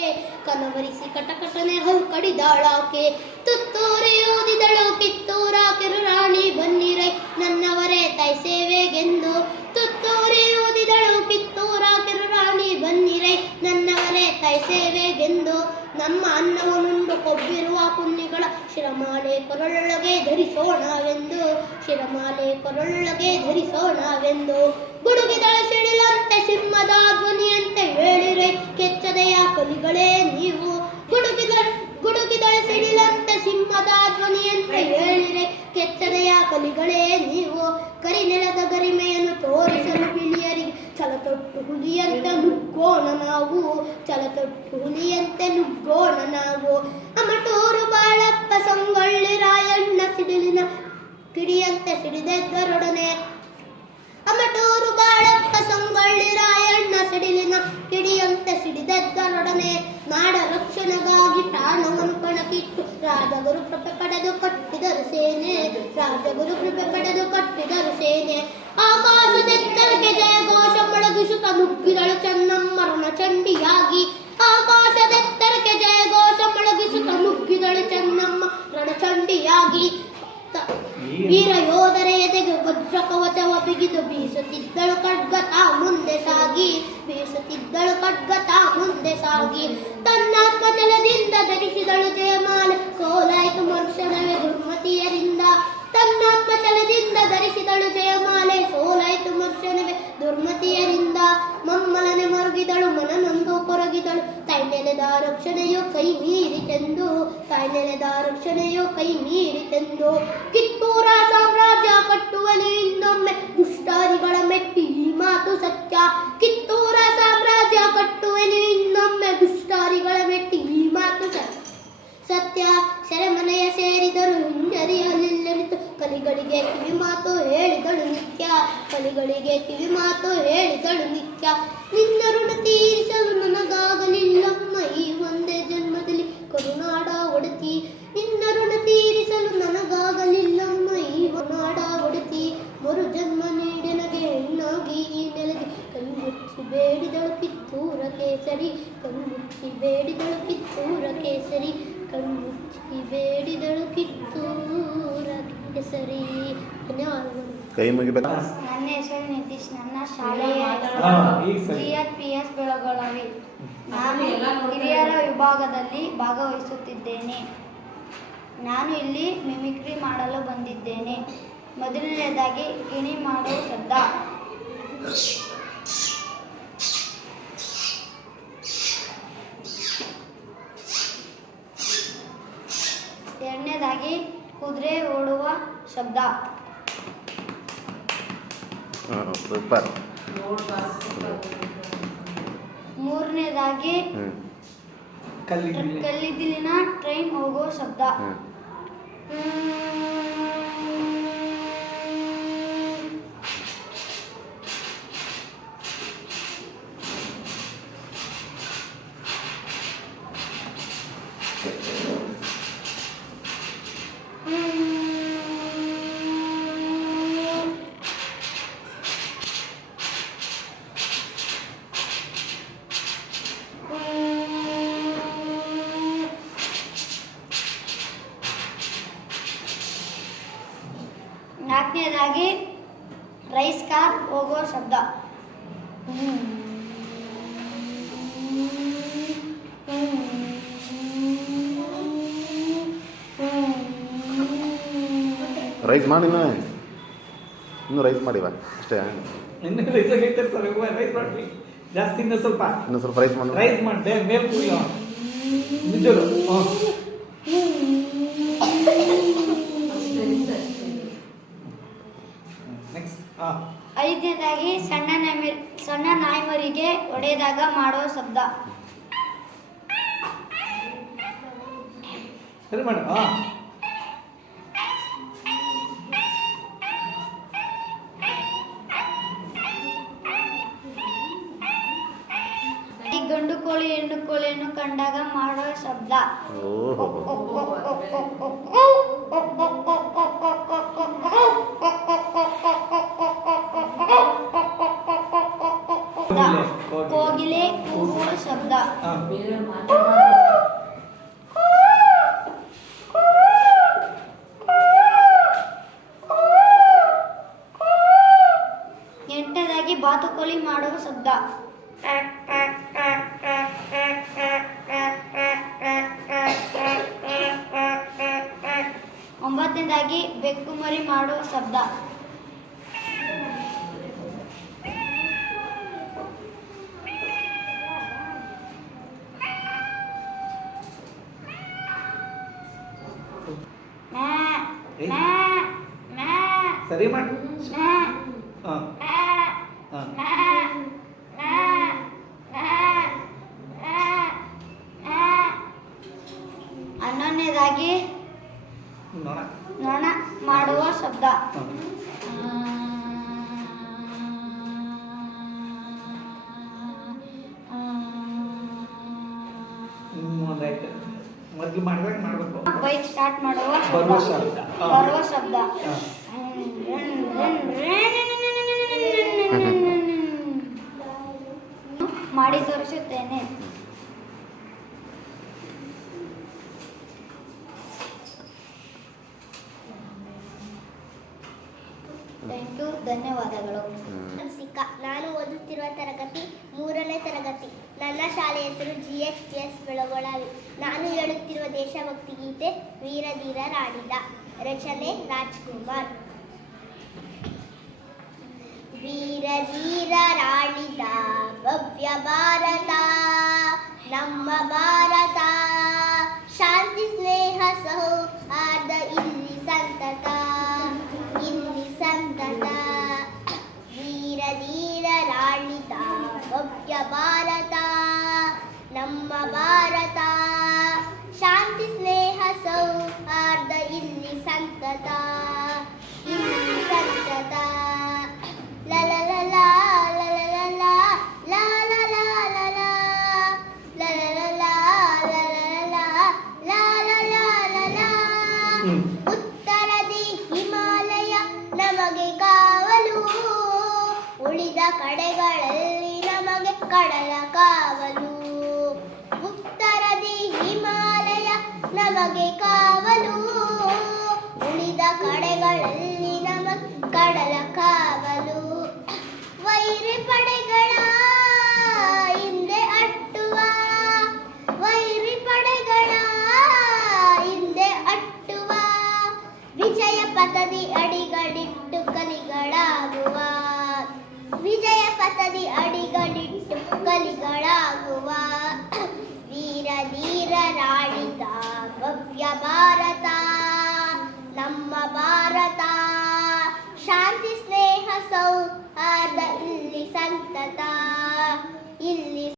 ಕನವರಿಸಿ ಕಟಕಟನೆ ಹಲ್ ಕಡಿದಾಳಾಕೆ, ತುತ್ತೂರಿ ಓದಿದಳು ಕಿತ್ತೂರ ಕಿರುರಾಣಿ ಬನ್ನಿರೈ ನನ್ನವರೇ ತಾಯಿ ಸೇವೆಗೆಂದು. ತುತ್ತೂರಿ ಓದಿದಳು ಕಿತ್ತೂರ ಕಿರುರಾಣಿ ಬನ್ನಿರೈ ನನ್ನವರೇ ತಾಯಿ ಸೇವೆಗೆಂದು. ನಮ್ಮ ಅನ್ನವನ್ನುಂಡು ಕೊಬ್ಬಿರುವ ಪುಣ್ಯಗಳ ಶಿರಮಾಲೆ ಕೊರಳೊಳಗೆ ಧರಿಸೋಣವೆಂದು. ಶಿರಮಾಲೆ ಕೊರಳೊಳಗೆ ಧರಿಸೋಣವೆಂದು. ಗುಡುಗಿದಳ ಸಿಡಿಲಂತೆ ಸಿಂಹದ ಧ್ವನಿಯಂತೆ ಹೇಳಿರೆ, ಕೆಚ್ಚದೆಯ ಕಲಿಗಳೇ ನೀವು. ಗುಡುಗಿದ ಗುಡುಗಿದಳೆ ಸಿಡಿಲಂತೆ ಸಿಂಹದ ಧ್ವನಿಯಂತೆ ಹೇಳಿರೆ, ಕೆಚ್ಚದೆಯ ಕಲಿಗಳೇ ನೀವು. ಕರಿನೆಲದ ಗರಿಮೆಯನ್ನು ತೋರಿಸಲು ಬಿಳಿಯರಿಗೆ ಛಲತೊಟ್ಟು ಹುಲಿಯಂತೆ ನುಗ್ಗೋಣ ನಾವು. ಛಲತೊಟ್ಟು ಹುಲಿಯಂತೆ ನುಗ್ಗೋಣ ನಾವು. ಅಮಟೂರು ಬಾಳಪ್ಪ ಸಂಗೊಳ್ಳಿ ರಾಯಣ್ಣ ಸಿಡಿಲಿನ ಕಿಡಿಯಂತೆ ಸಿಡಿದೆದ್ದರೊಡನೆ ನಾಡ ರಕ್ಷಣೆಗಾಗಿ ಪ್ರಾಣವನ್ನು ಪಣಕ್ಕಿಟ್ಟು ರಾಜಗುರು ಕೃಪೆ ಪಡೆದು ಕಟ್ಟಿದರು ಸೇನೆ. ರಾಜಗುರು ಕೃಪೆ ಪಡೆದು ಕಟ್ಟಿದರು ಸೇನೆ. ಆಕಾಶದೆತ್ತರಕ್ಕೆ ಜಯ ಘೋಷ ಮೊಳಗಿಸುತ್ತ ನುಗ್ಗಿದಳು ಚೆನ್ನಮ್ಮ ರಣಚಂಡಿಯಾಗಿ ಆಕಾಶದೆತ್ತರಕ್ಕೆ ಜಯ ಘೋಷ ಮೊಳಗಿಸುತ್ತ ನುಗ್ಗಿದಳು ಚನ್ನಮ್ಮ ರಣಚಂಡಿಯಾಗಿ ಚಂಡಿಯಾಗಿ. ವೀರ ಯೋಧರ ಎದೆಗೆ ವಜ್ರ ಕವಚವ ಬಿಗಿದು ಬೀಸುತ್ತಿದ್ದಳು ಖಡ್ಗ ಮುಂದೆ ಮುಂದೆ ಸಾಗಿ ತನ್ನಾತ್ಮ ಜಲದಿಂದ ಧರಿಸಿದಳು ಜಯಮಾಲ. ಸೋಲಾಯಿತು ಮನುಷ್ಯನವೇ ದುರ್ಮತಿಯರಿಂದ. ತನ್ನಾತ್ಮ ಜಲದಿಂದ ಧರಿಸಿದಳು ಜಯಮಾಲೆ. ಸೋಲಾಯಿತು ಮನುಷ್ಯನವೇ ದುರ್ಮತಿಯರಿಂದ. ಮಮ್ಮಲನೆ ಮರುಗಿದಳು, ಮನನೊಂದು ಕೊರಗಿದಳು. ತಾಯಿ ನೆಲೆದ ರಕ್ಷಣೆಯು ಕೈ ಮೀರಿತೆಂದು ತಾಯಿ ನೆಲೆದ ರಕ್ಷಣೆಯು ಕೈ ಮೀರಿತೆಂದು ಕಿತ್ತೂರ ಸಾಮ್ರಾಜ್ಯ ಕಟ್ಟುವಲ್ಲಿ ಇನ್ನೊಮ್ಮೆ ದುಷ್ಟಾರಿಗಳ ಮೆಟ್ಟಿ ಮಾತು ಸತ್ಯ. ಕಿತ್ತೂರ ಸಾಮ್ರಾಜ್ಯ ಕಟ್ಟುವಲ್ಲಿ ಇನ್ನೊಮ್ಮೆ ದುಷ್ಟಾರಿಗಳ ಮೆಟ್ಟಿ ಈ ಮಾತು ಸತ್ಯ ಸತ್ಯ ಸೆರೆಮನೆಯ ಸೇರಿದರು ಹಿಂಜರಿಯಲಿಲ್ಲರಿತು ಕಲಿಗಳಿಗೆ ಕಿವಿ ಮಾತು ಹೇಳಿದಳು ನಿತ್ಯ. ಕಲಿಗಳಿಗೆ ಕಿವಿ ಮಾತು ಹೇಳಿದಳು ನಿತ್ಯ. ಕೈ ಮುಗಿಬೇಕು? ನನ್ನ ಹೆಸರು ನಿತೀಶ್ ನನ್ನ ಶಾಲೆಯ. G P S Belagolavi. ನಾನು ಹಿರಿಯರ ವಿಭಾಗದಲ್ಲಿ ಭಾಗವಹಿಸುತ್ತಿದ್ದೇನೆ. ನಾನು ಇಲ್ಲಿ ಮಿಮಿಕ್ರಿ ಮಾಡಲು ಬಂದಿದ್ದೇನೆ. ಮೊದಲನೇದಾಗಿ ಗಿಣಿ ಮಾಡುವ ಶಬ್ದ ಎರಡನೇದಾಗಿ ಕುದುರೆ ಓಡುವ ಶಬ್ದ. ಸೂಪರ್ ಮೂರನೇದಾಗಿ ಹ್ಞೂ ಕಲ್ಲಿದ್ದಿಲಿನ ಟ್ರೈನ್ ಹೋಗೋ ಶಬ್ದ. ನಾಲ್ಕನೇದಾಗಿ ರೈಸ್ ಕಾರ್ ಹೋಗೋ ಶಬ್ದ. ರೈಸ್ ಮಾಡಿ ಇನ್ನು. ರೈಸ್ ಮಾಡಿವ ಅಷ್ಟೇ. ಇನ್ನು ರೈಸ್ ಆಗೈತೆ ಸರ್ ರೈಸ್ ಮಾಡಿ ಜಾಸ್ತಿ ಇನ್ನೂ ಸ್ವಲ್ಪ. ಇನ್ನೂ ಸ್ವಲ್ಪ ರೈಸ್ ಮಾಡಿ. ರೈಸ್ ಮಾಡಿ ಮೇಲ್ ಕುಡಿಯೋ ನಿಜರು ಹಾಂ ಐದನೇದಾಗಿ ಸಣ್ಣ ನಾಯಿ ಸಣ್ಣ ನಾಯಿಮರಿಗೆ ಹೊಡೆದಾಗ ಮಾಡೋ ಶಬ್ದ ಸರಿ ಗಂಡು ಕೋಳಿ ಹೆಣ್ಣು ಕೋಳಿಯನ್ನು ಕಂಡಾಗ ಮಾಡೋ ಶಬ್ದ ಓಹೋ ಕೋಗಿಲೆ ಕೂಗುವ ಶಬ್ದ. ಎಂಟನೇದಾಗಿ ಬಾತುಕೋಳಿ ಮಾಡುವ ಶಬ್ದ. ಒಂಬತ್ತನೇದಾಗಿ ಬೆಕ್ಕು ಮರಿ ಮಾಡುವ ಶಬ್ದ. ಸರಿ ಮಾಡಿ. ಹಾಂ. ಹಾಂ. ಹನ್ನೊಂದನೇದಾಗಿ ನೊಣ. ಮಾಡುವ ಶಬ್ದ. ಮೊದಲು ಮಾಡಿದಾಗ ಮಾಡಬೇಕು. ಬೈಕ್ ಸ್ಟಾರ್ಟ್ ಮಾಡುವ ಬರುವ ಶಬ್ದ. ಬರುವ ಶಬ್ದ. ಹಾಂ ಥ್ಯಾಂಕ್ ಯು ಧನ್ಯವಾದಗಳು. ಸಿಕ್ಕ ನಾನು ಓದುತ್ತಿರುವ ತರಗತಿ ಮೂರನೇ ತರಗತಿ. ನನ್ನ ಶಾಲೆ ಹೆಸರು G S T S Belagolavi ನಾನು ಹೇಳುತ್ತಿರುವ ದೇಶಭಕ್ತಿ ಗೀತೆ ವೀರಧೀರ ರಾಡಿದ ರಚನೆ ರಾಜ್ಕುಮಾರ್. ವೀರಧೀರ ರಾಡಿದ ನಮ್ಮ ಭಾರತ. ಶಾಂತಿ, ಸ್ನೇಹ, ಸೌಹಾರ್ದ, ಇಲ್ಲಿ ಸಂತತ. ಇಲ್ಲಿ ಸಂತತ. ವೀರ ರಾಣಿತ, ಭವ್ಯ ಭಾರತ. ನಮ್ಮ ಭಾರತ. వెలకావలు ಭವ್ಯ ಭಾರತ ನಮ್ಮ ಭಾರತ. ಶಾಂತಿ ಸ್ನೇಹ ಸೌಹಾರ್ದ ಇಲ್ಲಿ ಸಂತತ. ಇಲ್ಲಿ